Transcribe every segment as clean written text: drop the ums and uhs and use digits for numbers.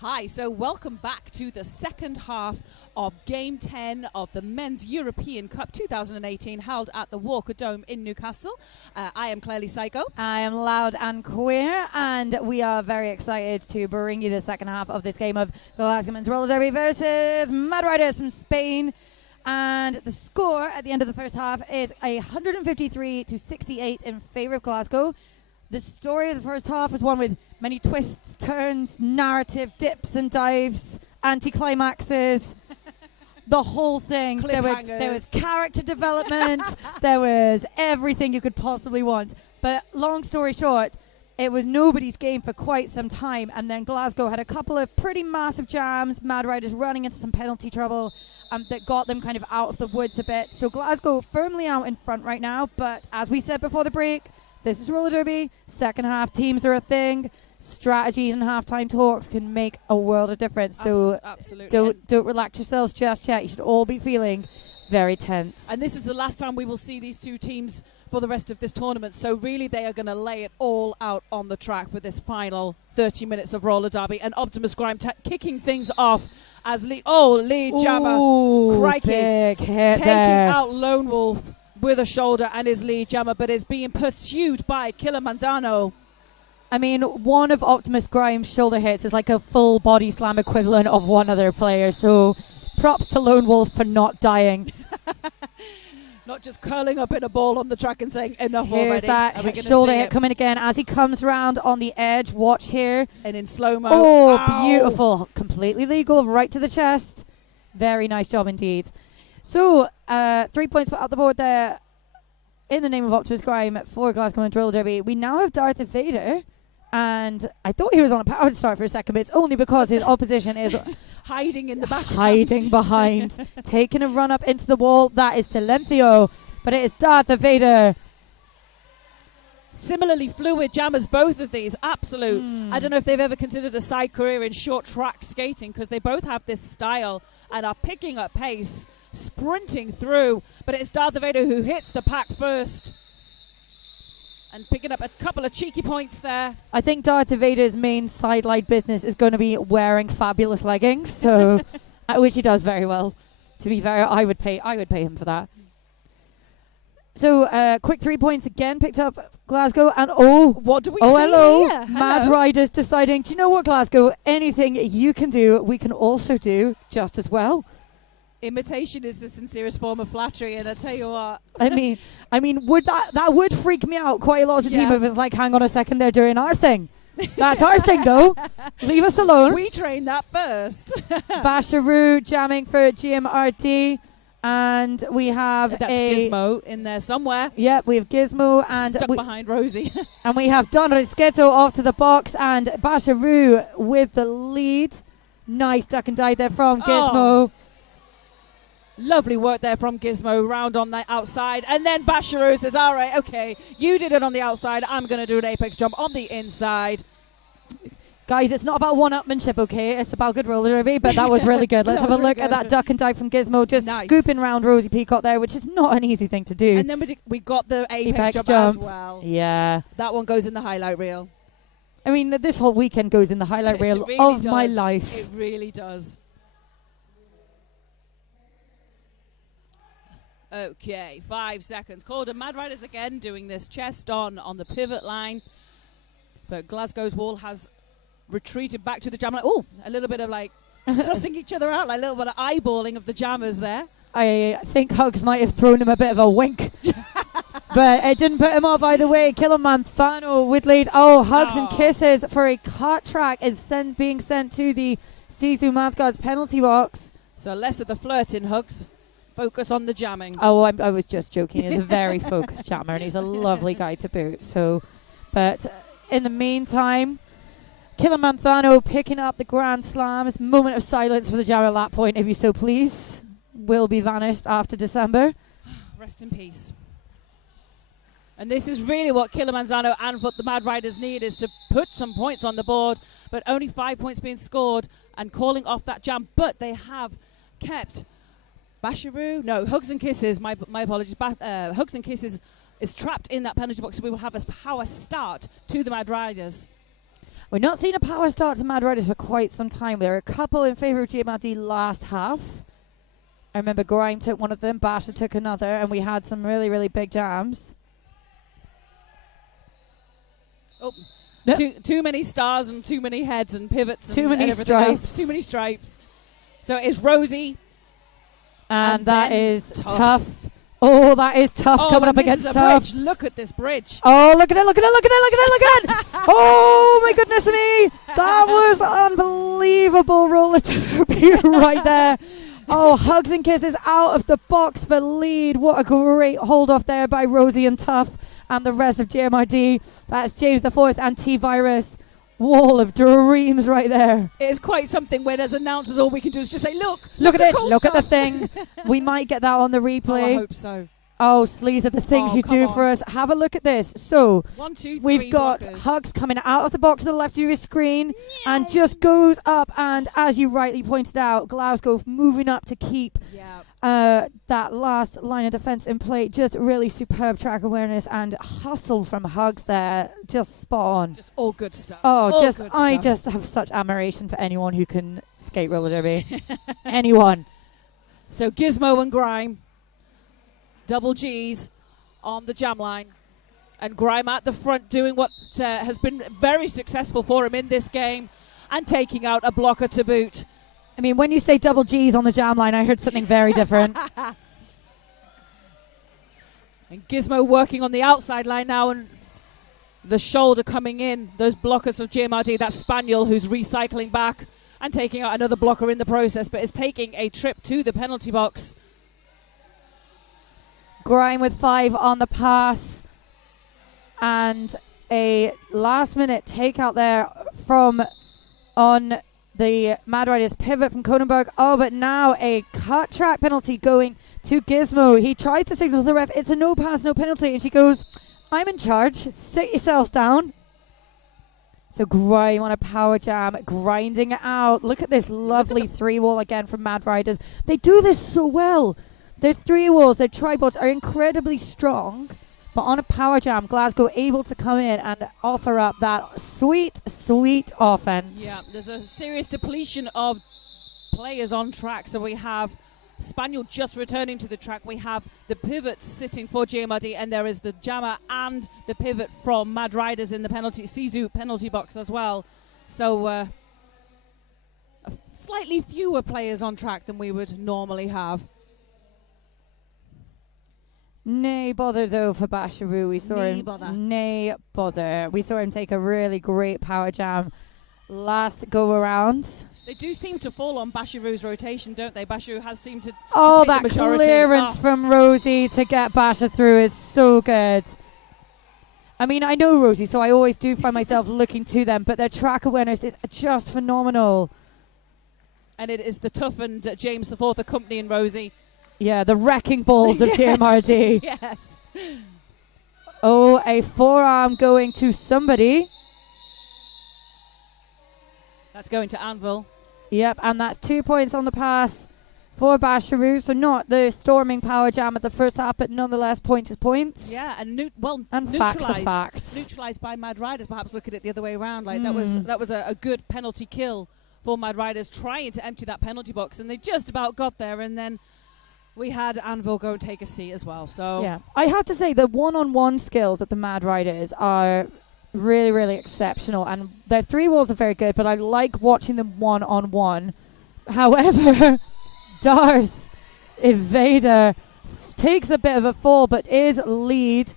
Hi, so welcome back to the second half of Game 10 of the Men's European Cup 2018 held at the Walker Dome in Newcastle. I am clearly Psycho. I am Loud and Queer, and we are very excited to bring you the second half of this game of the Glasgow Men's Roller Derby versus Mad Riders from Spain. And the score at the end of the first half is 153-68 in favour of Glasgow. The story of the first half was one with many twists, turns, narrative, dips and dives, anticlimaxes, the whole thing. There was character development, there was everything you could possibly want. But long story short, it was nobody's game for quite some time, and then Glasgow had a couple of pretty massive jams, Mad Riders running into some penalty trouble that got them kind of out of the woods a bit. So Glasgow firmly out in front right now, but as we said before the break, this is roller derby. Second half teams are a thing. Strategies and halftime talks can make a world of difference. So absolutely. Don't relax yourselves just yet. You should all be feeling very tense. And this is the last time we will see these two teams for the rest of this tournament. So really they are going to lay it all out on the track for this final 30 minutes of roller derby. And Optimus Grime kicking things off as Lee Jammer, crikey, big hit taking there. out Lone Wolf with a shoulder and his lead jammer, but is being pursued by Kilimanjaro. I mean, one of Optimus Grime's shoulder hits is like a full body slam equivalent of one other player. So props to Lone Wolf for not dying. Not just curling up in a ball on the track and saying enough Here's already. that shoulder hit coming again as he comes round on the edge. Watch here. And in slow-mo. Oh, Ow. beautiful. Completely legal. Right to the chest. Very nice job indeed. So, 3 points put out the board there in the name of Optimus Grime for Glasgow and Roller Derby. We now have Darth Vader, and I thought he was on a powered start for a second, but it's only because his opposition is hiding in the background. Hiding behind, taking a run up into the wall. That is Silencio, but it is Darth Vader. Similarly fluid jammers, both of these. Absolute. I don't know if they've ever considered a side career in short track skating, because they both have this style and are picking up pace, sprinting through, but it's Darth Vader who hits the pack first and picking up a couple of cheeky points there. I think Darth Vader's main sideline business is going to be wearing fabulous leggings, so which he does very well. To be fair, I would pay him for that. So quick 3 points again picked up Glasgow, and what do we see hello. here? Mad Riders deciding, do you know what, Glasgow, anything you can do, we can also do just as well. Imitation is the sincerest form of flattery, and I tell you what. I mean, would that would freak me out quite a lot as a team if it's like, hang on a second, they're doing our thing. That's our thing, though. Leave us alone. We trained that first. Basharoo jamming for GMRT, and we have that's Gizmo in there somewhere. Yeah, we have Gizmo and stuck behind Rosie. And we have Don Risqueto off to the box, and Basharoo with the lead. Nice duck and dive there from Gizmo. Oh. Lovely work there from Gizmo, round on the outside. And then Basharoo says, all right, okay, you did it on the outside. I'm going to do an apex jump on the inside. Guys, it's not about one-upmanship, okay? It's about good roller derby, but that was really good. Let's have a look at that duck and dive from Gizmo, just scooping round Rosie Peacock there, which is not an easy thing to do. And then we got the apex jump as well. Yeah. That one goes in the highlight reel. I mean, this whole weekend goes in the highlight reel really of does. My life. It really does. Okay, 5 seconds. Calder, Mad Riders again doing this chest on the pivot line. But Glasgow's wall has retreated back to the jammer. Oh, a little bit of like sussing each other out, like a little bit of eyeballing of the jammers there. I think Hugs might have thrown him a bit of a wink. But it didn't put him off either way. Kilimanjaro with lead. Oh, Hugs and kisses for a cut track is being sent to the Sisu Mathgod's penalty box. So less of the flirting, Hugs. Focus on the jamming. Oh, I was just joking. He's a very focused jammer, and he's a lovely guy to boot. So, but in the meantime, Kilimanjaro picking up the Grand Slams. Moment of silence for the jammer at that point, if you so please. Will be vanished after December. Rest in peace. And this is really what Kilimanjaro and what the Mad Riders need, is to put some points on the board, but only 5 points being scored and calling off that jam. But they have kept Basharoo, no, Hugs and Kisses, my apologies. Hugs and Kisses is trapped in that penalty box, so we will have a power start to the Mad Riders. We're not seeing a power start to Mad Riders for quite some time. There are a couple in favour of GMRD last half. I remember Grime took one of them, Basha took another, and we had some really, really big jams. Oh, Yep. too many stars and too many heads and pivots. Too and many everything else. stripes. Too many stripes. So it's Rosie. And that then is Tough. tough. Oh, that is tough coming and up this against is a tough. bridge. Look at this bridge. Oh, look at it, look at it, look at it, look at it, look at it. Oh, my goodness me. That was unbelievable roller derby right there. Oh, hugs and kisses out of the box for lead. What a great hold off there by Rosie and Tough and the rest of JMRD. That's James the Fourth and T-Virus. Wall of dreams right there. It is quite something when as announcers all we can do is just say, look Look at it, cool look at the stuff. thing. We might get that on the Oh, I replay. hope so. Oh, sleaze are the things Oh, you come do on. for us. Have a look at this. So, 1, 2, 3 we've got blockers. Hugs coming out of the box to the left of your screen and just goes up. And as you rightly pointed out, Glasgow moving up to keep Yeah. that last line of defense in play. Just really superb track awareness and hustle from Hugs there. Just spot on. Just all good stuff. Oh, All just good I stuff. just have such admiration for anyone who can skate roller derby. Anyone. So Gizmo and Grime, double G's on the jam line. And Grime at the front doing what has been very successful for him in this game and taking out a blocker to boot. I mean, when you say double G's on the jam line, I heard something very different. And Gizmo working on the outside line now and the shoulder coming in. Those blockers of GMRD, that Spaniel who's recycling back and taking out another blocker in the process, but is taking a trip to the penalty box. Grime with 5 on the pass. And a last minute takeout there from on the Mad Riders pivot from Kronenberg. Oh, but now a cut track penalty going to Gizmo. He tries to signal to the ref, it's a no pass, no penalty. And she goes, I'm in charge. Sit yourself down. So Grime on a power jam, grinding it out. Look at this lovely 3-wall again from Mad Riders. They do this so well. Their 3-walls, their tripods are incredibly strong. But on a power jam, Glasgow able to come in and offer up that sweet, sweet offense. Yeah, there's a serious depletion of players on track. So we have Spaniel just returning to the track. We have the pivots sitting for GMRD, and there is the jammer and the pivot from Mad Riders in the Sisu penalty box as well. So slightly fewer players on track than we would normally have. Nay bother though for Basharoo. We saw Nay him. bother. Nay bother. We saw him take a really great power jam last go around. They do seem to fall on Basharoo's rotation, don't they? Basharoo has seemed to Oh, take that the majority. clearance from Rosie to get Basha through is so good. I mean, I know Rosie, so I always do find myself looking to them, but their track awareness is just phenomenal. And it is the toughened James IV accompanying Rosie. Yeah, the wrecking balls of Yes, GMRD. Yes. Oh, a forearm going to somebody. That's going to Anvil. Yep, and that's 2 points on the pass for Basharoo. So not the storming power jam at the first half, but nonetheless points is points. Yeah, and And facts are neutralised. facts. Neutralised by Mad Riders. Perhaps look at it the other way around. Like that was a good penalty kill for Mad Riders, trying to empty that penalty box, and they just about got there. And then we had Anvil go and take a seat as well. So Yeah, I have to say the one-on-one skills of the Mad Riders are really, really exceptional, and their 3-walls are very good, but I like watching them one-on-one. However, Darth Evader takes a bit of a fall, but is lead.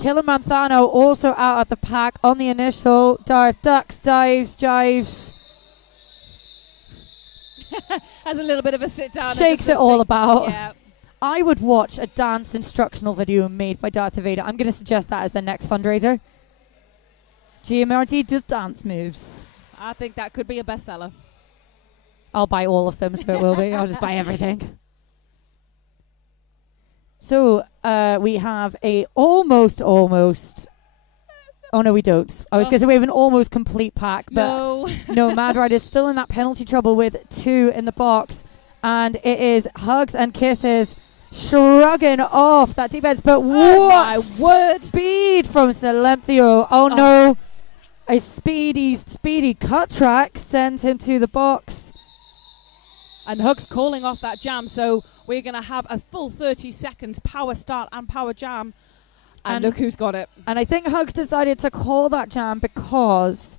Kilimanthano also out of the pack on the initial. Darth ducks, dives, jives, has a little bit of a sit down. shakes it all about. Yeah. I would watch a dance instructional video made by Darth Vader. I'm going to suggest that as the next fundraiser. GMRD does dance moves. I think that could be a bestseller. I'll buy all of them, so it will be. I'll just buy everything. So we have a almost. Oh no, we don't. I was going to say we have an almost complete pack, but No. no, Mad Rider's still in that penalty trouble with 2 in the box, and it is hugs and kisses shrugging off that defense. But Oh my what word. speed from Silencio! Oh no, A speedy cut track sends him to the box. And Hug's calling off that jam, so we're going to have a full 30 seconds power start and power jam. And look who's got it. And I think Hug decided to call that jam because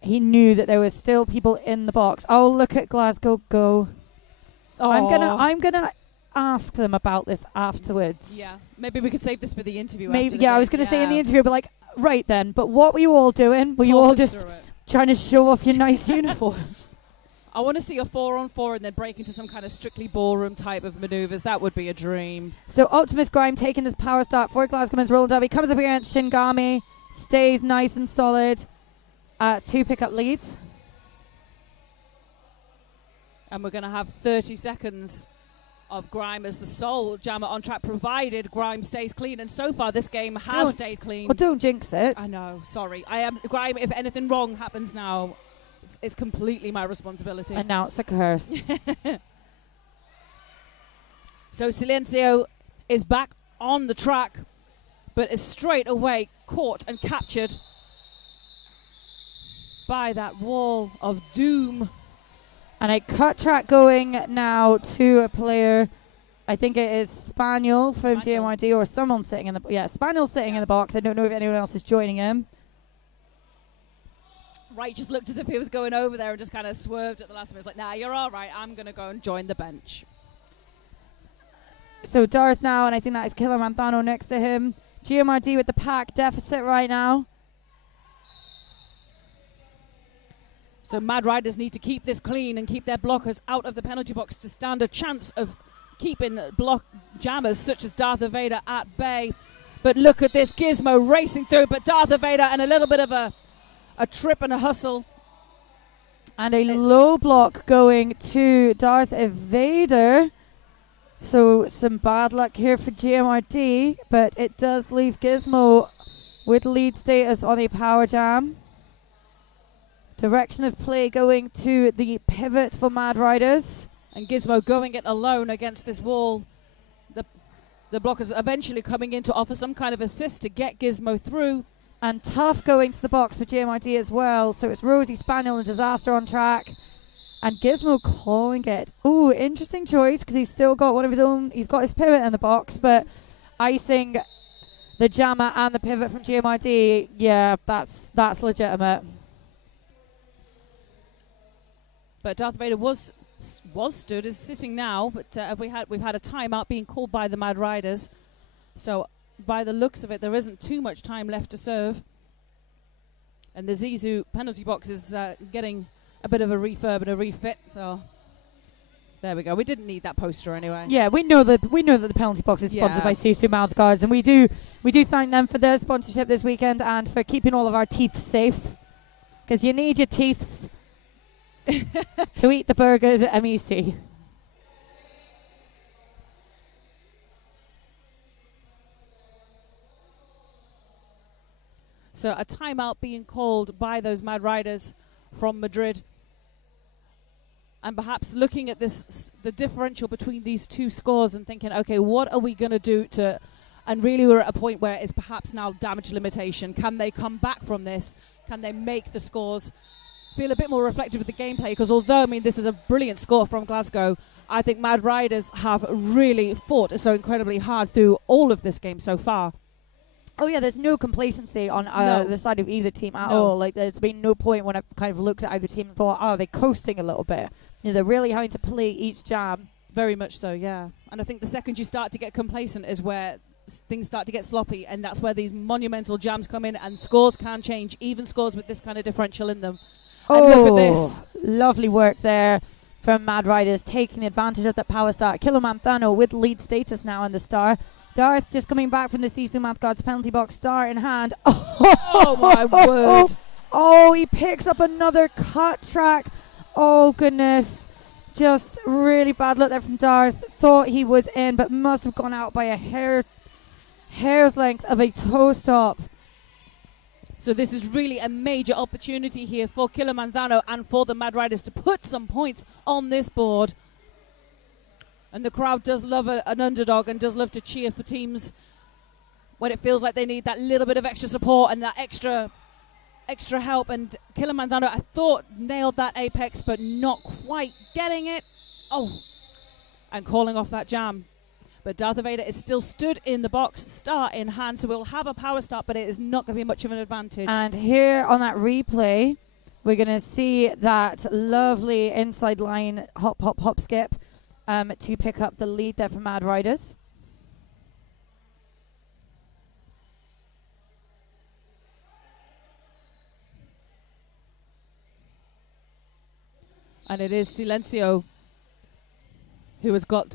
he knew that there was still people in the box. Oh, look at Glasgow go. Aww. I'm gonna ask them about this afterwards. Yeah, maybe we could save this for the interview. Maybe, after the I game. was gonna say in the interview, but like, right then. But what were you all doing? Were you all just trying to show off your nice uniforms? I want to see a 4-on-4 and then break into some kind of strictly ballroom type of maneuvers. That would be a dream. So Optimus Grime taking this power start for Glasgow men's roller derby. Comes up against Shingami. Stays nice and solid. 2 pickup leads. And we're going to have 30 seconds of Grime as the sole jammer on track, provided Grime stays clean. And so far, this game has stayed clean. Well, don't jinx it. I know. Sorry. I am Grime. If anything wrong happens now, it's completely my responsibility. And now it's a curse. So Silencio is back on the track, but is straight away caught and captured by that wall of doom. And a cut track going now to a player. I think it is Spaniel from GMYD or someone sitting in the... Yeah, Spaniel's sitting in the box. I don't know if anyone else is joining him. Wright just looked as if he was going over there and just kind of swerved at the last minute. It's like, nah, you're all right. I'm going to go and join the bench. So Darth now, and I think that is Killer Manzano next to him. GMRD with the pack deficit right now. So Mad Riders need to keep this clean and keep their blockers out of the penalty box to stand a chance of keeping block jammers such as Darth Vader at bay. But look at this, Gizmo racing through, but Darth Vader and a little bit of a trip and a hustle. And a low block going to Darth Vader. So some bad luck here for GMRD, but it does leave Gizmo with lead status on a power jam. Direction of play going to the pivot for Mad Riders. And Gizmo going it alone against this wall. The blockers eventually coming in to offer some kind of assist to get Gizmo through. And Tough going to the box for GMRD as well. So it's Rosie, Spaniel and Disaster on track. And Gizmo calling it. Ooh, interesting choice because he's still got one of his own. He's got his pivot in the box, but icing the jammer and the pivot from GMRD. Yeah, that's legitimate. But Darth Vader was stood, is sitting now. But we've had a timeout being called by the Mad Riders. So by the looks of it, there isn't too much time left to serve. And the Zizou penalty box is getting a bit of a refurb and a refit. So there we go. We didn't need that poster anyway. Yeah, we know that the penalty box is sponsored by Sisu Mouthguards, and we do thank them for their sponsorship this weekend and for keeping all of our teeth safe. Because you need your teeth to eat the burgers at MEC. So a timeout being called by those Mad Riders from Madrid. And perhaps looking at the differential between these two scores and thinking, okay, what are we going to do to... And really we're at a point where it's perhaps now damage limitation. Can they come back from this? Can they make the scores feel a bit more reflective of the gameplay? Because although, I mean, this is a brilliant score from Glasgow, I think Mad Riders have really fought so incredibly hard through all of this game so far. Oh yeah, there's no complacency on the side of either team at No. all. Like there's been no point when I've kind of looked at either team and thought, oh, they're coasting a little bit. You know, they're really having to play each jam. Very much so, yeah. And I think the second you start to get complacent is where things start to get sloppy, and that's where these monumental jams come in, and scores can change, even scores with this kind of differential in them. And look at this. Lovely work there from Mad Riders, taking advantage of that power start. Kilo Manzano with lead status now in the star. Darth just coming back from the Sisu Mathgod's penalty box, star in hand. Oh my word. Oh, he picks up another cut track. Oh, goodness. Just really bad luck there from Darth. Thought he was in, but must have gone out by a hair's length of a toe stop. So this is really a major opportunity here for Killer Manzano and for the Mad Riders to put some points on this board. And the crowd does love an underdog and does love to cheer for teams when it feels like they need that little bit of extra support and that extra extra help, and Kilimanjaro, I thought, nailed that apex, but not quite getting it. Oh, and calling off that jam. But Darth Vader is still stood in the box, start in hand, so we'll have a power start, but it is not going to be much of an advantage. And here on that replay, we're going to see that lovely inside line hop, hop, hop, skip to pick up the lead there for Mad Riders. And it is Silencio who has got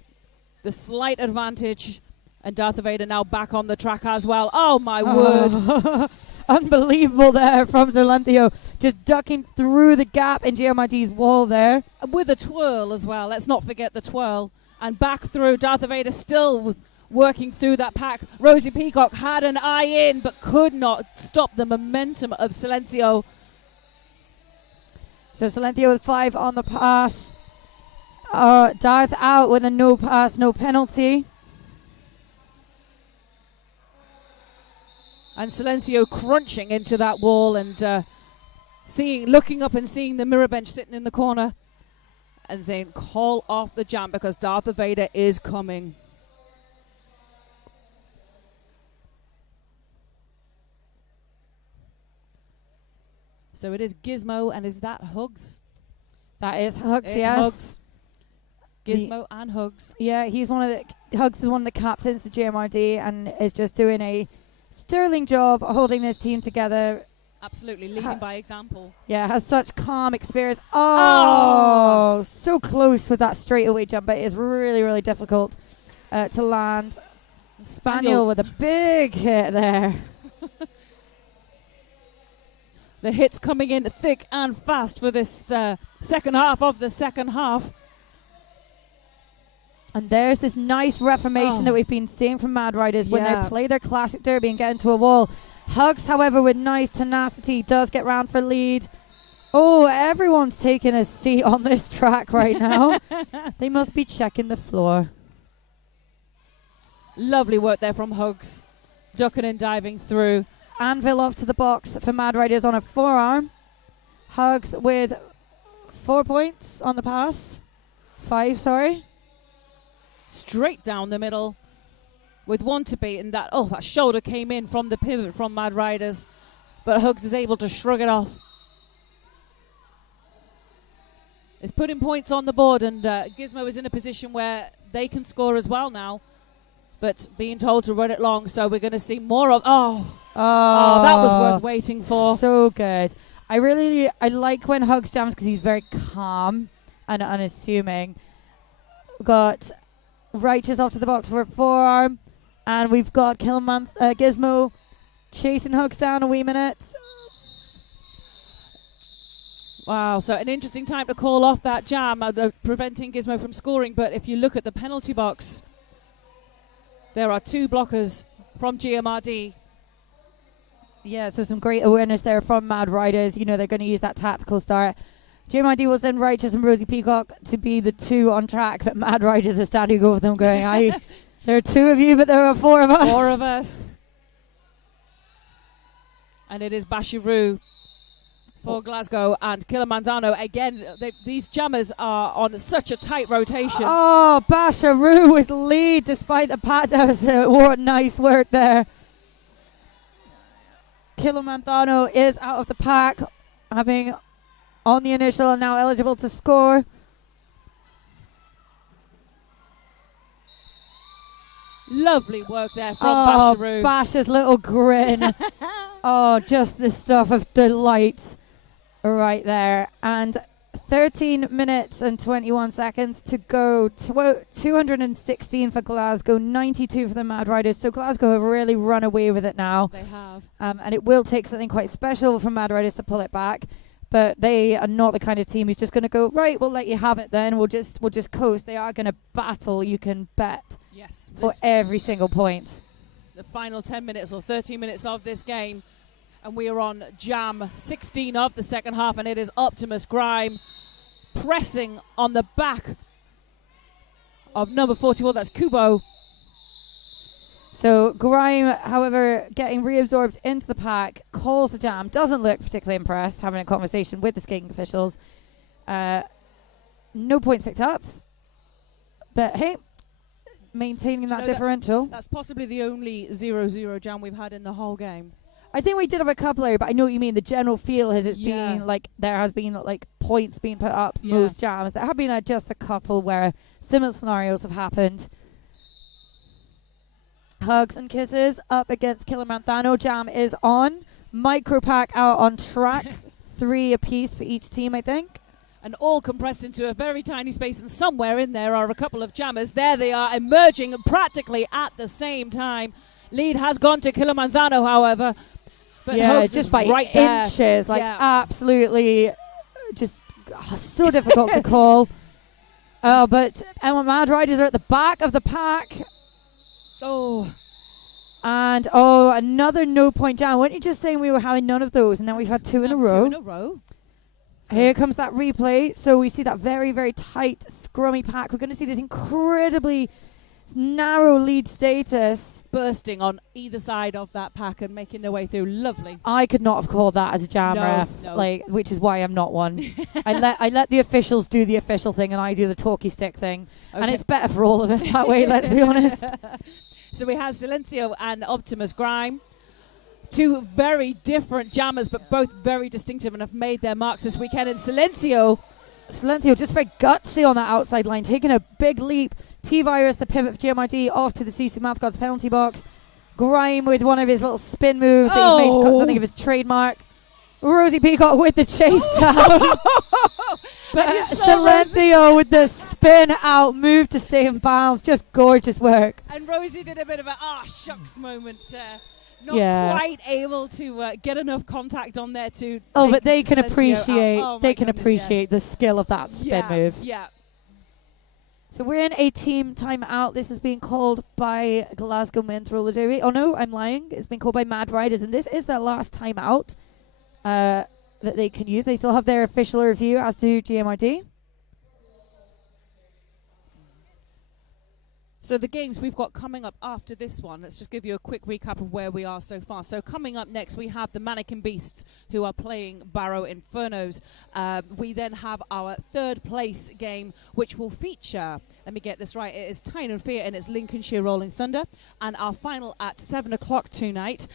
the slight advantage, and Darth Vader now back on the track as well. Oh my word. Unbelievable there from Silencio, just ducking through the gap in GMRD's wall there. With a twirl as well, let's not forget the twirl. And back through, Darth Vader still working through that pack. Rosie Peacock had an eye in, but could not stop the momentum of Silencio. So Silencio with 5 on the pass. Darth out with a no pass, no penalty. And Silencio crunching into that wall and looking up and seeing the mirror bench sitting in the corner and saying, call off the jam because Darth Vader is coming. So it is Gizmo, and is that Hugs? That is Hugs, it's yes. Hugs. Gizmo and Hugs. Yeah, Hugs is one of the captains of GMRD and is just doing a sterling job holding this team together. Absolutely, leading by example. Yeah, has such calm experience. Oh, so close with that straightaway jump, but it is really, really difficult to land. Spaniel with a big hit there. The hits coming in thick and fast for this second half of the second half. And there's this nice reformation that we've been seeing from Mad Riders when they play their classic derby and get into a wall. Hugs, however, with nice tenacity, does get round for lead. Oh, everyone's taking a seat on this track right now. They must be checking the floor. Lovely work there from Hugs. Ducking and diving through. Anvil off to the box for Mad Riders on a forearm. Hugs with 4 points on the pass. 5, sorry. Straight down the middle with 1 to beat, and that shoulder came in from the pivot from Mad Riders, but Hugs is able to shrug it off. It's putting points on the board, and Gizmo is in a position where they can score as well now, but being told to run it long, so we're going to see more of that was worth waiting for. So good. I like when Hugs jams because he's very calm and unassuming. We've got Righteous off to the box for a forearm, and we've got Gizmo chasing Hugs down a wee minute. Wow, so an interesting time to call off that jam, preventing Gizmo from scoring, but if you look at the penalty box, there are 2 blockers from GMRD. Yeah, so some great awareness there from Mad Riders. You know, they're going to use that tactical start. GMRD will send Righteous and Rosie Peacock to be the 2 on track, but Mad Riders are standing over them going, there are 2 of you, but there are 4 of us. 4 of us. And it is Bashiru for Glasgow and Kilimanjaro. Again, these jammers are on such a tight rotation. Oh, Bashiru with lead despite the pat downs. What nice work there. Kilimanjaro is out of the pack, having on the initial and now eligible to score. Lovely work there from Bashiru. Bash's little grin. Just the stuff of delight right there. And 13 minutes and 21 seconds to go. 216 for Glasgow, 92 for the Mad Riders. So Glasgow have really run away with it now. They have. And it will take something quite special for Mad Riders to pull it back. But they are not the kind of team who's just going to go, right, we'll let you have it then. We'll just coast. They are going to battle, you can bet. Yes. For every single point. The final 10 minutes or 13 minutes of this game. And we are on jam 16 of the second half. And it is Optimus Grime pressing on the back of number 41. That's Kubo. So Grime, however, getting reabsorbed into the pack, calls the jam, doesn't look particularly impressed, having a conversation with the skating officials. No points picked up. But hey, maintaining that differential. That's possibly the only 0-0 jam we've had in the whole game. I think we did have a couple there, but I know what you mean. The general feel has been like there has been like points being put up most jams. There have been just a couple where similar scenarios have happened. Hugs and kisses up against Kilimanjaro. Jam is on. Micropack out on track. 3 apiece for each team, I think. And all compressed into a very tiny space, and somewhere in there are a couple of jammers. There they are, emerging practically at the same time. Lead has gone to Kilimanjaro, however. But just by right inches, absolutely just so difficult to call. But Mad Riders are at the back of the pack. Oh. And another no point jam. Weren't you just saying we were having none of those, and now we've had 2 in a row? 2 in a row. So here comes that replay. So we see that very, very tight, scrummy pack. We're going to see this incredibly narrow lead status bursting on either side of that pack and making their way through. Lovely. I could not have called that as a jam ref, which is why I'm not one. I let the officials do the official thing, and I do the talkie stick thing, and it's better for all of us that way. Let's be honest. So we had Silencio and Optimus Grime, 2 very different jammers, but both very distinctive and have made their marks this weekend. And Silencio just very gutsy on that outside line, taking a big leap. T-Virus, the pivot of GMRD, off to the Sisu Mouthguards penalty box. Grime with one of his little spin moves that he's made something of his trademark. Rosie Peacock with the chase down. But Silencio with the spin out move to stay in bounds. Just gorgeous work. And Rosie did a bit of a shucks moment. Not quite able to get enough contact on there to. But they can appreciate the skill of that spin move. Yeah. So we're in a team timeout. This is being called by Glasgow Men's Roller Derby. Oh no, I'm lying. It's been called by Mad Riders, and this is their last timeout that they can use. They still have their official review, as do GMRD. So the games we've got coming up after this one, let's just give you a quick recap of where we are so far. So coming up next, we have the Mannequin Beasts, who are playing Barrow Infernos. We then have our 3rd place game, which will feature, let me get this right, it is Tyne and Fear and it's Lincolnshire Rolling Thunder. And our final at 7 o'clock tonight.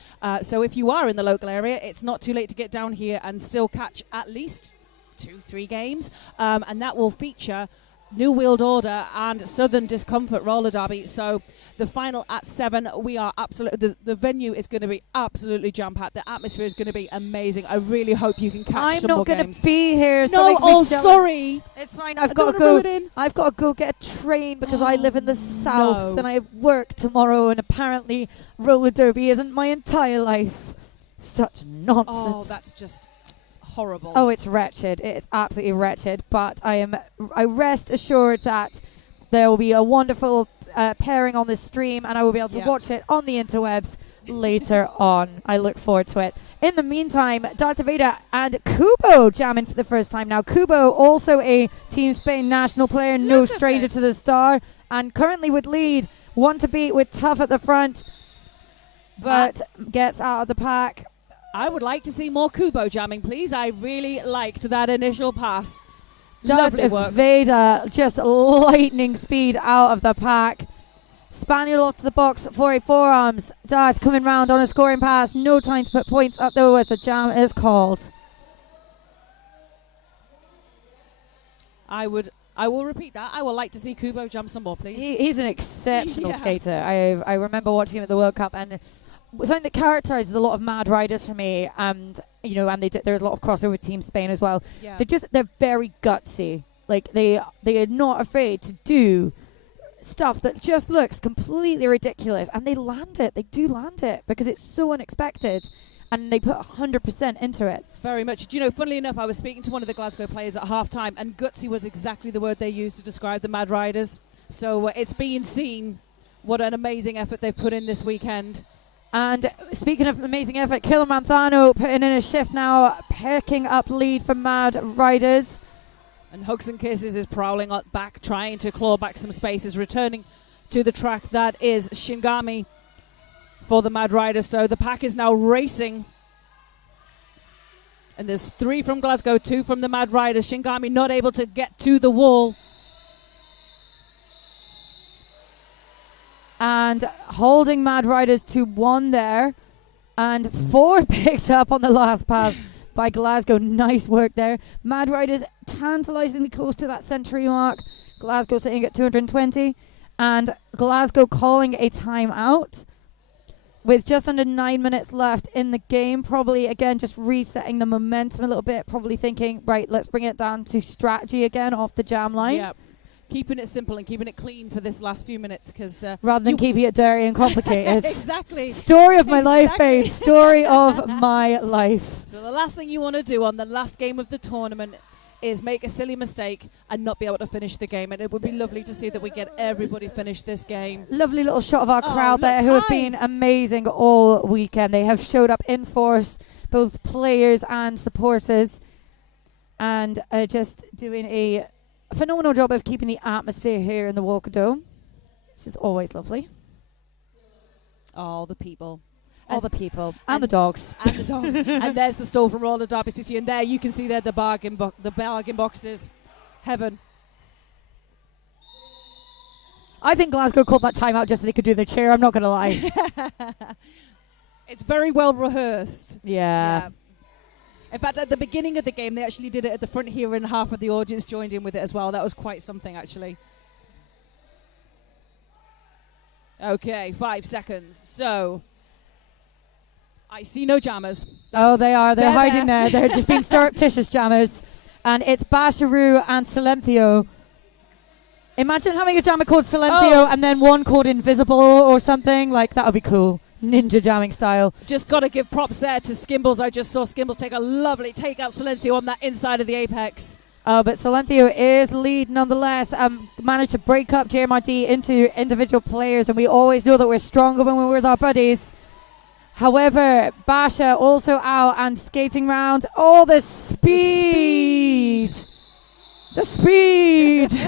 So if you are in the local area, it's not too late to get down here and still catch at least 2-3 games. And that will feature New World Order and Southern Discomfort Roller Derby. So the final at 7, we are absolutely, the venue is going to be absolutely jam-packed. The atmosphere is going to be amazing. I really hope you can catch some more games. I'm not going to be here. No, sorry. It's fine. I've got to go get a train because I live in the south and I have work tomorrow, and apparently roller derby isn't my entire life. Such nonsense. Oh, that's just horrible. Oh, it's wretched. It's absolutely wretched. But I rest assured that there will be a wonderful pairing on this stream, and I will be able to watch it on the interwebs later on. I look forward to it. In the meantime, Darth Vader and Kubo jamming for the first time now. Kubo, also a Team Spain national player, no stranger to the star, and currently would lead. One to beat with Tough at the front, but gets out of the pack. I would like to see more Kubo jamming, please. I really liked that initial pass. Lovely work. Vader, just lightning speed out of the pack. Spaniel off to the box for a forearms. Darth coming round on a scoring pass. No time to put points up though as the jam is called. I will repeat that. I would like to see Kubo jump some more, ple's. He's an exceptional skater. I remember watching him at the World Cup, and something that characterizes a lot of Mad Riders for me, and there's a lot of crossover with Team Spain as well. Yeah. They're very gutsy. Like they are not afraid to do stuff that just looks completely ridiculous, and they land it. They do land it because it's so unexpected, and they put 100% into it. Very much. Do you know, funnily enough, I was speaking to one of the Glasgow players at half-time, and gutsy was exactly the word they used to describe the Mad Riders. So it's been seen what an amazing effort they've put in this weekend. And speaking of amazing effort, Kilimanjaro putting in a shift now, picking up lead for Mad Riders. And Hugs and Kisses is prowling back, trying to claw back some spaces, returning to the track that is Shingami. for the Mad Riders. So the pack is now racing. And there's 3 from Glasgow, 2 from the Mad Riders. Shingami not able to get to the wall. And holding Mad Riders to 1 there. And 4 picked up on the last pass by Glasgow. Nice work there. Mad Riders tantalizingly close to that century mark. Glasgow sitting at 220. And Glasgow calling a timeout with just under 9 minutes left in the game. Probably, again, just resetting the momentum a little bit. Probably thinking, right, let's bring it down to strategy again off the jam line. Yeah. Keeping it simple and keeping it clean for this last few minutes, because rather than keeping it dirty and complicated. Exactly. Story of my life, babe. Story of my life. So the last thing you want to do on the last game of the tournament is make a silly mistake and not be able to finish the game. And it would be lovely to see that we get everybody finish this game. Lovely little shot of our crowd there, who have been amazing all weekend. They have showed up in force, both players and supporters, and just doing a phenomenal job of keeping the atmosphere here in the Walker Dome. It's just always lovely. All the people. All the people. And the dogs. And the dogs. And there's the stall from Roller Derby City. And there you can see there the bargain boxes. Heaven. I think Glasgow called that timeout just so they could do their cheer. I'm not going to lie. It's very well rehearsed. Yeah. In fact, at the beginning of the game, they actually did it at the front here, and half of the audience joined in with it as well. That was quite something, actually. Okay, 5 seconds. So, I see no jammers. They are. They're hiding there. They're just being surreptitious jammers. And it's Basharu and Silencio. Imagine having a jammer called Silencio and then one called Invisible or something. Like, that would be cool. Ninja jamming style. Just got to give props there to Skimbles. I just saw Skimbles take a lovely take out Silencio on that inside of the apex. But Silencio is lead nonetheless. Managed to break up JMRD into individual players, and we always know that we're stronger when we're with our buddies. However, Basha also out and skating round. Oh, the speed! The speed!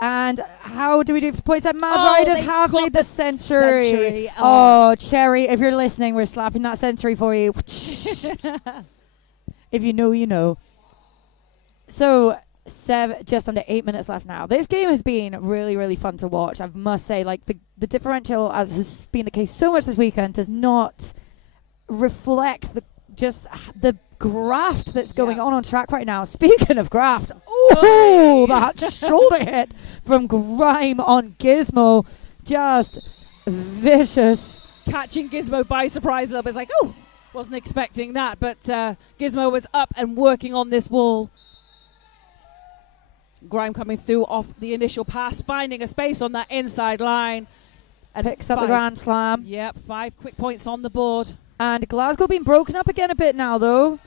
And how do we do for points? That Mad Riders have made the century. Oh, Cherry, if you're listening, we're slapping that century for you. If you know, you know. So, just under 8 minutes left now. This game has been really, really fun to watch. I must say, like, the differential, as has been the case so much this weekend, does not reflect the graft that's going on track right now. Speaking of graft, that shoulder hit from Grime on Gizmo, just vicious. Catching Gizmo by surprise a little bit. It's like, wasn't expecting that, but Gizmo was up and working on this wall. Grime coming through off the initial pass, finding a space on that inside line. And picks up the Grand Slam. Yep, 5 quick points on the board. And Glasgow being broken up again a bit now, though.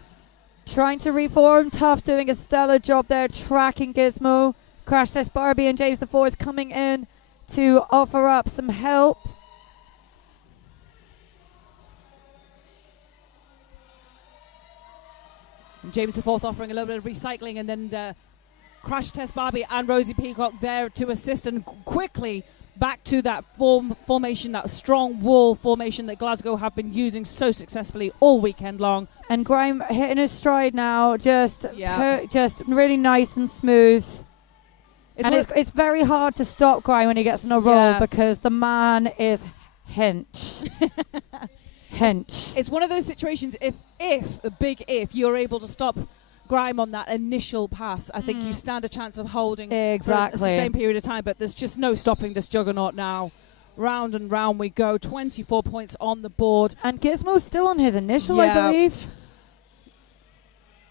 Trying to reform. Tough doing a stellar job there, tracking Gizmo. Crash Test Barbie and James IV coming in to offer up some help. And James IV offering a little bit of recycling, and then Crash Test Barbie and Rosie Peacock there to assist, and quickly back to that formation, that strong wall formation that Glasgow have been using so successfully all weekend long. And Grime hitting his stride now, just really nice and smooth. It's very hard to stop Grime when he gets on a roll because the man is hench. Hench. It's one of those situations, if you're able to stop Grime on that initial pass, I think you stand a chance of holding for a sustained period of time, but there's just no stopping this juggernaut now. Round and round we go, 24 points on the board. And Gizmo's still on his initial, I believe.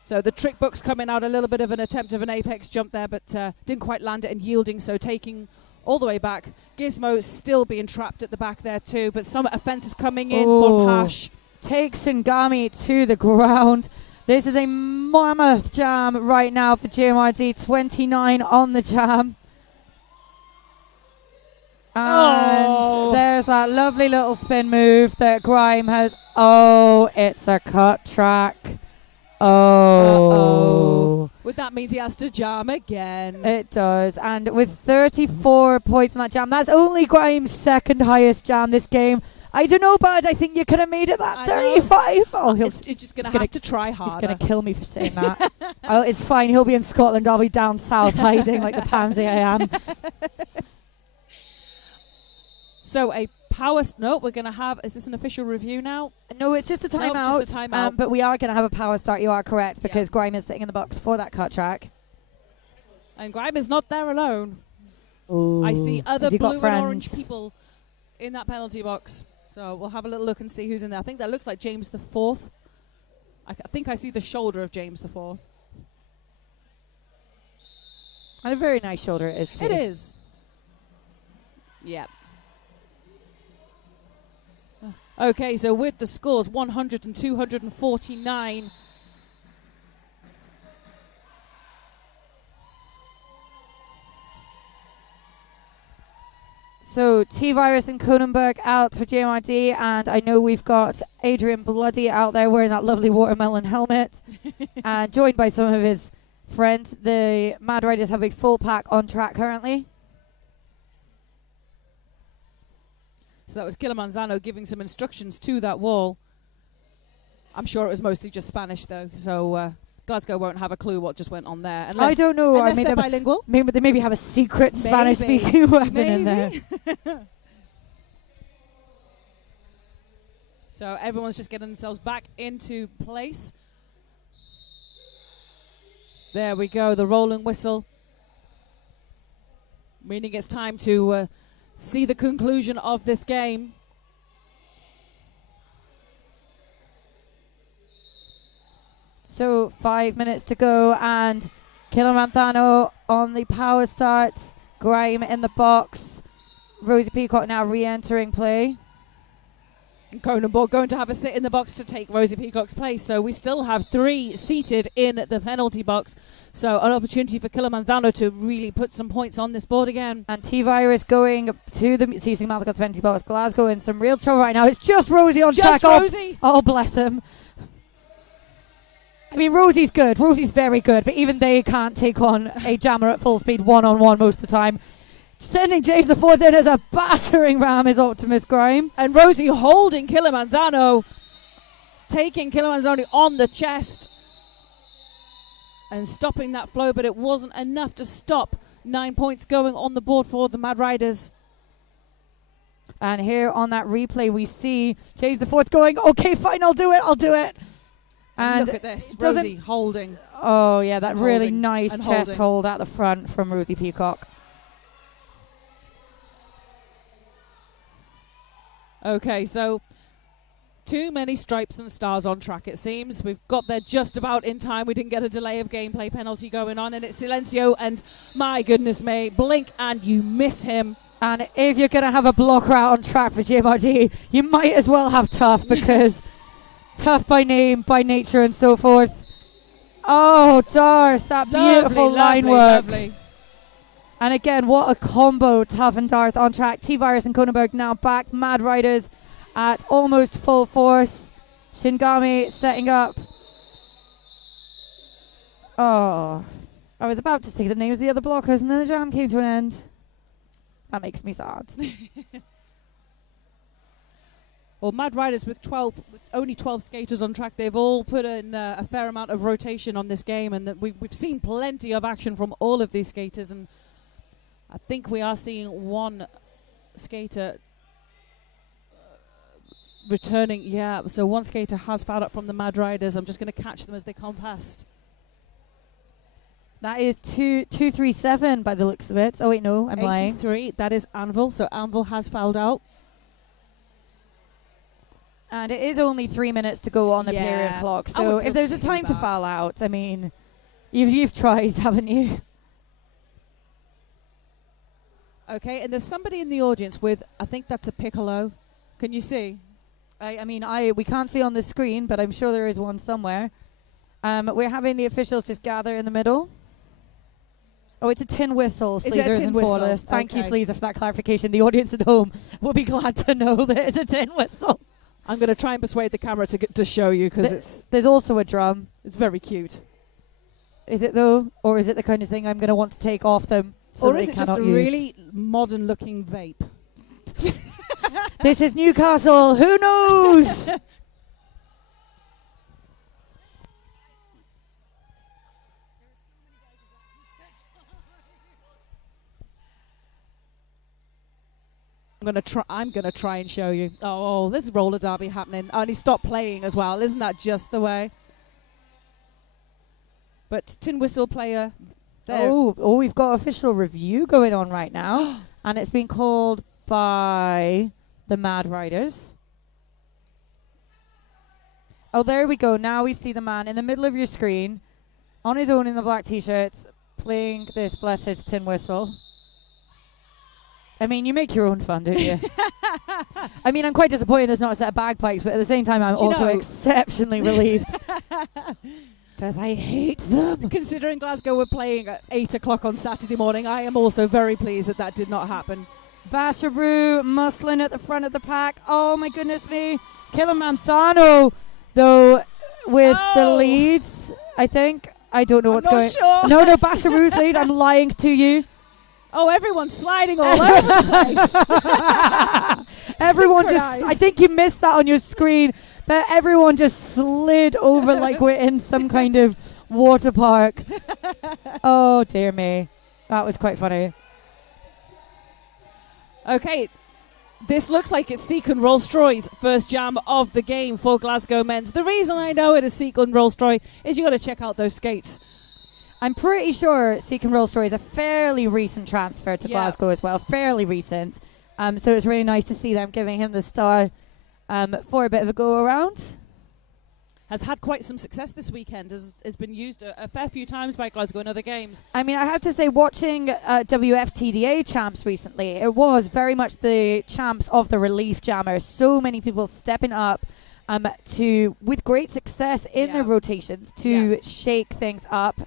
So the trick book's coming out, a little bit of an attempt of an apex jump there, but didn't quite land it and yielding, so taking all the way back. Gizmo still being trapped at the back there too, but some offenses coming in from Hash. Takes Shingami to the ground. This is a mammoth jam right now for GMRD, 29 on the jam. And there's that lovely little spin move that Grime has. Oh, it's a cut track. Oh. Well, that means he has to jam again. It does. And with 34 points on that jam, that's only Grimes' second highest jam this game. I don't know, bud. I think you could have made it that 35. Oh, he's just going to have to try harder. He's going to kill me for saying that. Oh, it's fine. He'll be in Scotland. I'll be down south hiding like the pansy I am. So a no, we're going to have, is this an official review now? No, it's just a timeout. No, just a timeout. But we are going to have a power start. You are correct, because Grime is sitting in the box for that cut track. And Grime is not there alone. Ooh. I see other blue and orange people in that penalty box. So we'll have a little look and see who's in there. I think that looks like James the Fourth. I think I see the shoulder of James the Fourth. And a very nice shoulder it is too. It is. Yeah. Okay, so with the scores 100 and 249. So T-Virus and Cronenberg out for JMRD, and I know we've got Adrian Bloody out there wearing that lovely watermelon helmet, and joined by some of his friends. The Mad Riders have a full pack on track currently. So that was Kilimanzano giving some instructions to that wall. I'm sure it was mostly just Spanish though, so Glasgow won't have a clue what just went on there. I don't know. Unless they're bilingual. Maybe they have a secret Spanish-speaking weapon in there. So everyone's just getting themselves back into place. There we go, the rolling whistle. Meaning it's time to see the conclusion of this game. So 5 minutes to go, and Kilimanzano on the power start. Grime in the box. Rosie Peacock now re-entering play. Cronenberg going to have a sit in the box to take Rosie Peacock's place. So we still have 3 seated in the penalty box. So an opportunity for Kilimanzano to really put some points on this board again. And T-Virus going to the CC Malacca 20 box. Glasgow in some real trouble right now. It's just Rosie on track. Rosie. Oh, bless him. I mean, Rosie's good. Rosie's very good. But even they can't take on a jammer at full speed one-on-one most of the time. Sending James the Fourth in as a battering ram is Optimus Grime. And Rosie holding Kilimanzano, taking Kilimanzano on the chest and stopping that flow, but it wasn't enough to stop 9 points going on the board for the Mad Riders. And here on that replay we see James the Fourth going, okay, fine, I'll do it. And look at this, Rosie holding. Oh yeah, that really nice chest hold at the front from Rosie Peacock. Okay, so too many stripes and stars on track, it seems. We've got there just about in time. We didn't get a delay of gameplay penalty going on, and it's Silencio, and my goodness me, blink and you miss him. And if you're going to have a blocker out on track for JMRD, you might as well have Tough, because Tough by name, by nature, and so forth. Oh, Darth, that beautiful line work. Lovely. And again, what a combo, Tough and Darth on track. T-Virus and Cronenberg now back. Mad Riders at almost full force. Shingami setting up. Oh, I was about to say the names of the other blockers, and then the jam came to an end. That makes me sad. Well, Mad Riders with only 12 skaters on track, they've all put in a fair amount of rotation on this game, and we've seen plenty of action from all of these skaters, and I think we are seeing one skater returning. Yeah, so one skater has fouled up from the Mad Riders. I'm just going to catch them as they come past. That is 237 by the looks of it. Oh, wait, no, I'm lying. 83, that is Anvil, so Anvil has fouled out. And it is only 3 minutes to go on the period clock. So if there's a time to foul out, I mean, you've tried, haven't you? Okay, and there's somebody in the audience with, I think that's a piccolo. Can you see? I mean, we can't see on the screen, but I'm sure there is one somewhere. We're having the officials just gather in the middle. Oh, it's a tin whistle, Is it a Sleezers tin and whistle? Flawless. Thank you, Okay. Sleezer, for that clarification. The audience at home will be glad to know that it's a tin whistle. I'm going to try and persuade the camera to show you because there's also a drum. It's very cute. Is it though? Or is it the kind of thing I'm going to want to take off them? Or is it just a really modern looking vape? This is Newcastle. Who knows? I'm gonna try and show you. Oh, there's roller derby happening. Oh, and he stopped playing as well. Isn't that just the way? But tin whistle player. There. Oh, we've got official review going on right now, and it's been called by the Mad Riders. Oh, there we go. Now we see the man in the middle of your screen, on his own in the black t-shirts, playing this blessed tin whistle. I mean, you make your own fun, don't you? I mean, I'm quite disappointed there's not a set of bagpipes, but at the same time, I'm also exceptionally relieved. Because I hate them. Considering Glasgow were playing at 8 o'clock on Saturday morning, I am also very pleased that did not happen. Basharoo muscling at the front of the pack. Oh, my goodness me. Kilimanjaro, though, with the leads, I think. I don't know what's going on. No, Basharoo's lead. I'm lying to you. Oh, everyone's sliding all over the place. Everyone just, I think you missed that on your screen, but everyone just slid over like we're in some kind of water park. Oh, dear me. That was quite funny. Okay, this looks like it's Seacon Rolls-Royce's first jam of the game for Glasgow men's. The reason I know it is Seacon Rolls-Royce is you got to check out those skates. I'm pretty sure Seacon Rolls-Royce is a fairly recent transfer to Glasgow as well, fairly recent. So it's really nice to see them giving him the star for a bit of a go-around. Has had quite some success this weekend, has been used a fair few times by Glasgow in other games. I mean, I have to say, watching WFTDA champs recently, it was very much the champs of the relief jammers. So many people stepping up with great success in their rotations to shake things up.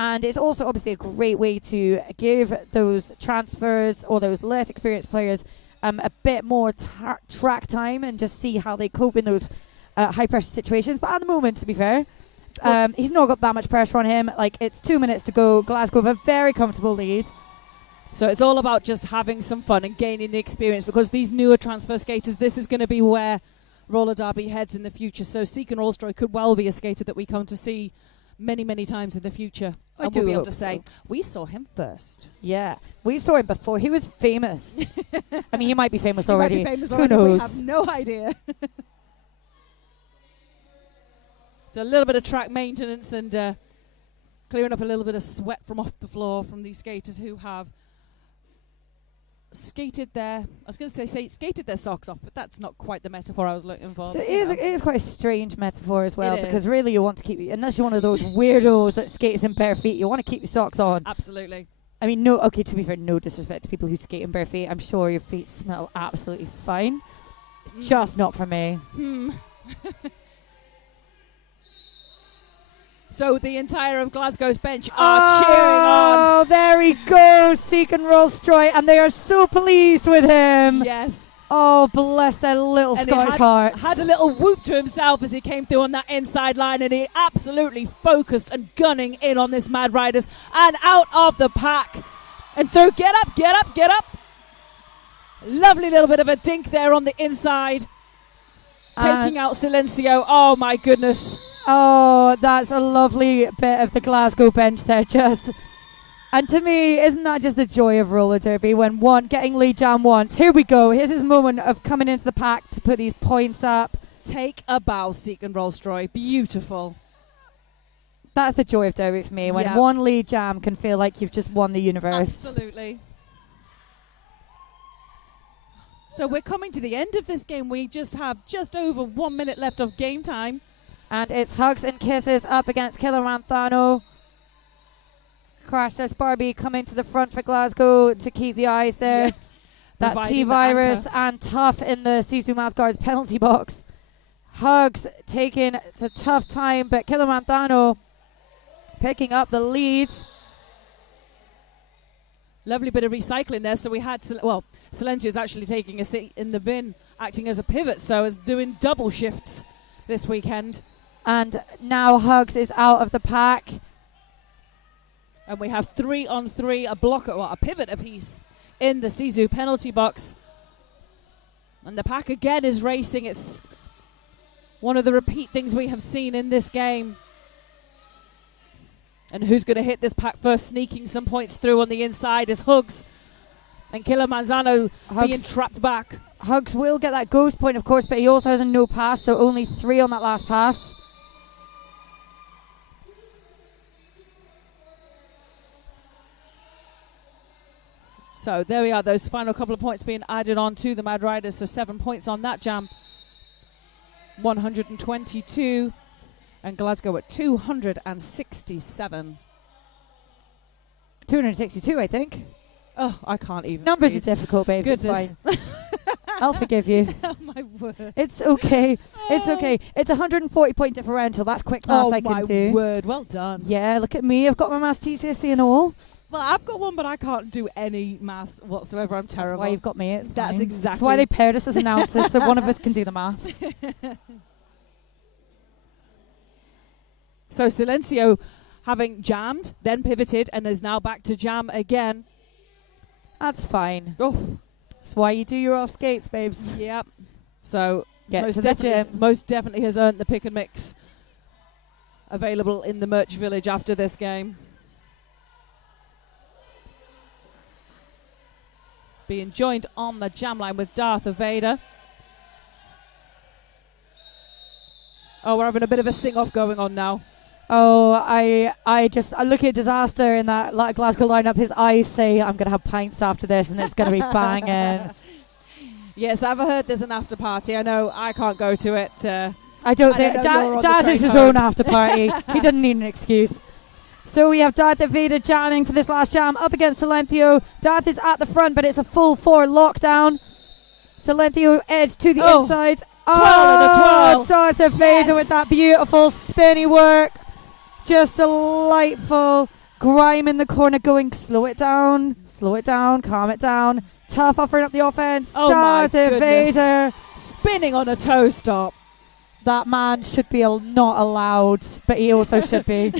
And it's also obviously a great way to give those transfers or those less experienced players a bit more track time and just see how they cope in those high-pressure situations. But at the moment, to be fair, he's not got that much pressure on him. Like, it's 2 minutes to go. Glasgow have a very comfortable lead. So it's all about just having some fun and gaining the experience, because these newer transfer skaters, this is going to be where roller derby heads in the future. So Seacon Rolls-Royce could well be a skater that we come to see many, many times in the future. And we'll be able to say, we saw him first. Yeah, we saw him before. He was famous. I mean, he might be famous already. Might be famous already. Who knows? We have no idea. So a little bit of track maintenance and clearing up a little bit of sweat from off the floor from these skaters who have skated their, I was going to say skated their socks off, but that's not quite the metaphor I was looking for. So it is quite a strange metaphor as well, because really you want to keep, unless you're one of those weirdos that skates in bare feet, you want to keep your socks on. Absolutely. I mean, to be fair, no disrespect to people who skate in bare feet. I'm sure your feet smell absolutely fine. It's just not for me. So the entire of Glasgow's bench are cheering on. Oh, there he goes, Seacon Rolls-Royce, and they are so pleased with him. Yes. Oh, bless their little Scottish hearts. Had a little whoop to himself as he came through on that inside line, and he absolutely focused and gunning in on this Mad Riders and out of the pack. And through, get up, get up, get up. Lovely little bit of a dink there on the inside. Taking out Silencio. Oh, my goodness. Oh, that's a lovely bit of the Glasgow bench there, and to me, isn't that just the joy of roller derby when getting lead jam once? Here we go. Here's his moment of coming into the pack to put these points up. Take a bow, Seacon Rolls-Royce. Beautiful. That's the joy of derby for me, when one lead jam can feel like you've just won the universe. Absolutely. So we're coming to the end of this game. We just have just over 1 minute left of game time. And it's hugs and kisses up against Kilimanjaro. Crash Test Barbie coming to the front for Glasgow to keep the eyes there. Yeah. That's T-Virus and Tough in the Sisu Mathguard's penalty box. Hugs taking it's a tough time, but Kilimanjaro picking up the lead. Lovely bit of recycling there. So we had, Silencio's actually taking a seat in the bin acting as a pivot, so is doing double shifts this weekend. And now Hugs is out of the pack. And we have 3-on-3, a blocker, well, a pivot apiece in the Sisu penalty box. And the pack again is racing. It's one of the repeat things we have seen in this game. And who's going to hit this pack first, sneaking some points through on the inside is Hugs. And Kilimanjaro being trapped back. Hugs will get that ghost point, of course, but he also has a no pass, so only 3 on that last pass. So there we are, those final couple of points being added on to the Mad Riders. So 7 points on that jam. 122. And Glasgow at 267. 262, I think. Oh, I can't even. Numbers read. are difficult, babe. Goodness. It's fine. I'll forgive you. Oh, my word. It's okay. It's okay. It's a 140-point differential. That's quick maths I can do. Oh, my word. Well done. Yeah, look at me. I've got my maths GCSE and all. Well, I've got one, but I can't do any maths whatsoever. I'm terrible. That's why you've got me. It's That's fine. exactly. That's why they paired us as announcers, so one of us can do the maths. So Silencio having jammed, then pivoted, and is now back to jam again. That's fine. Oh, That's why you do your off skates, babes. yep. So Get most to the gym. definitely has earned the pick and mix available in the merch village after this game. Being joined on the jam line with Darth Vader. Oh, we're having a bit of a sing-off going on now. Oh, I look at Disaster in that Glasgow lineup. His eyes say, I'm going to have pints after this, and it's going to be banging. Yes, I've heard there's an after party. I know I can't go to it. I don't think Daz is his own after party. He doesn't need an excuse. So we have Darth Vader jamming for this last jam up against Silencio. Darth is at the front, but it's a full 4 lockdown. Silencio edge to the inside. Twirl and a twirl. Darth Vader with that beautiful spinny work. Just delightful. Grime in the corner going, slow it down, calm it down. Tough offering up the offense. Oh Darth my goodness. Vader. Spinning on a toe stop. That man should be not allowed, but he also should be.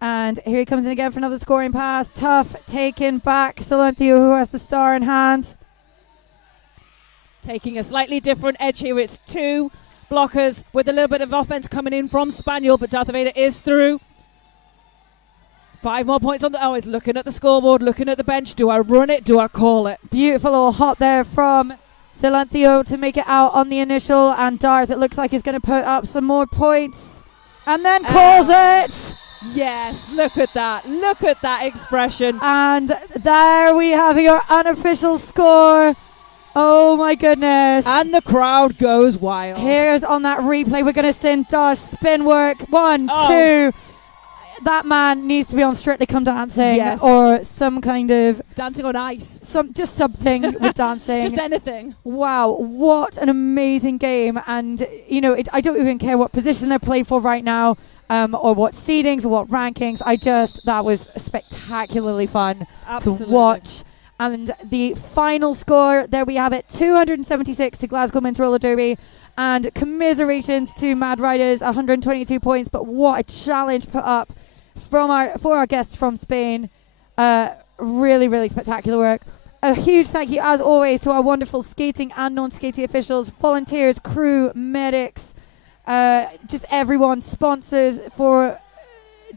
And here he comes in again for another scoring pass. Tough taken back. Silencio, who has the star in hand. Taking a slightly different edge here. It's 2 blockers with a little bit of offense coming in from Spaniel, but Darth Vader is through. 5 more points on the... Oh, he's looking at the scoreboard, looking at the bench. Do I run it? Do I call it? Beautiful little hop there from Silencio to make it out on the initial. And Darth, it looks like he's going to put up some more points. And then calls it. Yes, look at that. Look at that expression. And there we have your unofficial score. Oh my goodness. And the crowd goes wild. Here's on that replay. We're going to send Darth spin work. 1, 2. That man needs to be on Strictly Come Dancing. Yes. Or some kind of... Dancing on ice. Just something with dancing. Just anything. Wow, what an amazing game. And, you know, I don't even care what position they're playing for right now. Or what seedings or what rankings. That was spectacularly fun to watch. And the final score, there we have it, 276 to Glasgow Men's Roller Derby. And commiserations to Mad Riders, 122 points. But what a challenge put up for our guests from Spain. Really, really spectacular work. A huge thank you, as always, to our wonderful skating and non-skating officials, volunteers, crew, medics, just everyone, sponsors, for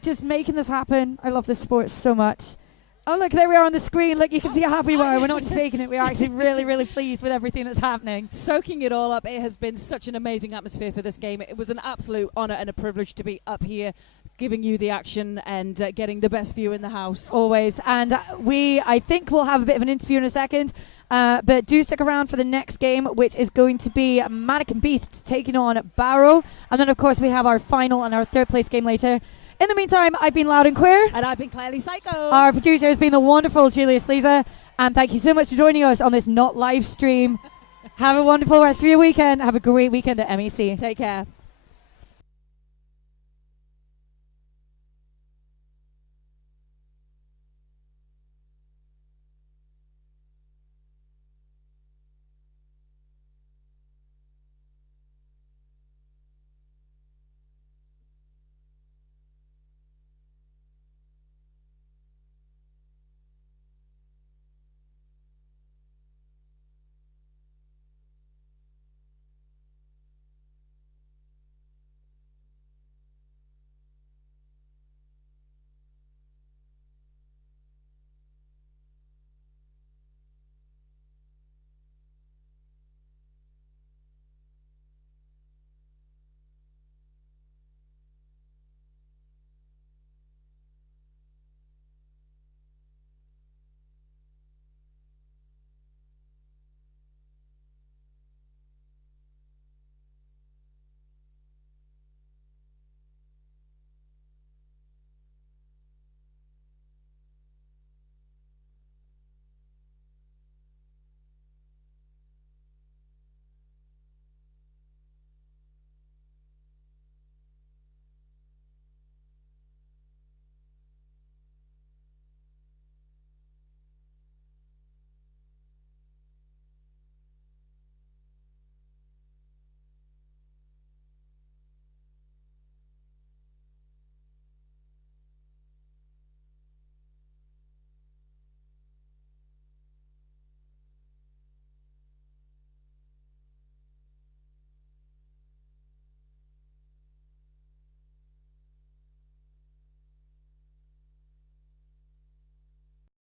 just making this happen. I love this sport so much. Oh, look, there we are on the screen. Look, you can see how happy we are. We're not just faking it. We're actually really, really pleased with everything that's happening. Soaking it all up. It has been such an amazing atmosphere for this game. It was an absolute honour and a privilege to be up here giving you the action and getting the best view in the house. Always. And I think we'll have a bit of an interview in a second. But do stick around for the next game, which is going to be Mannequin Beasts taking on Barrow. And then, of course, we have our final and our third place game later. In the meantime, I've been Loud and Queer. And I've been clearly Psycho. Our producer has been the wonderful Julius Lisa. And thank you so much for joining us on this not live stream. Have a wonderful rest of your weekend. Have a great weekend at MEC. Take care.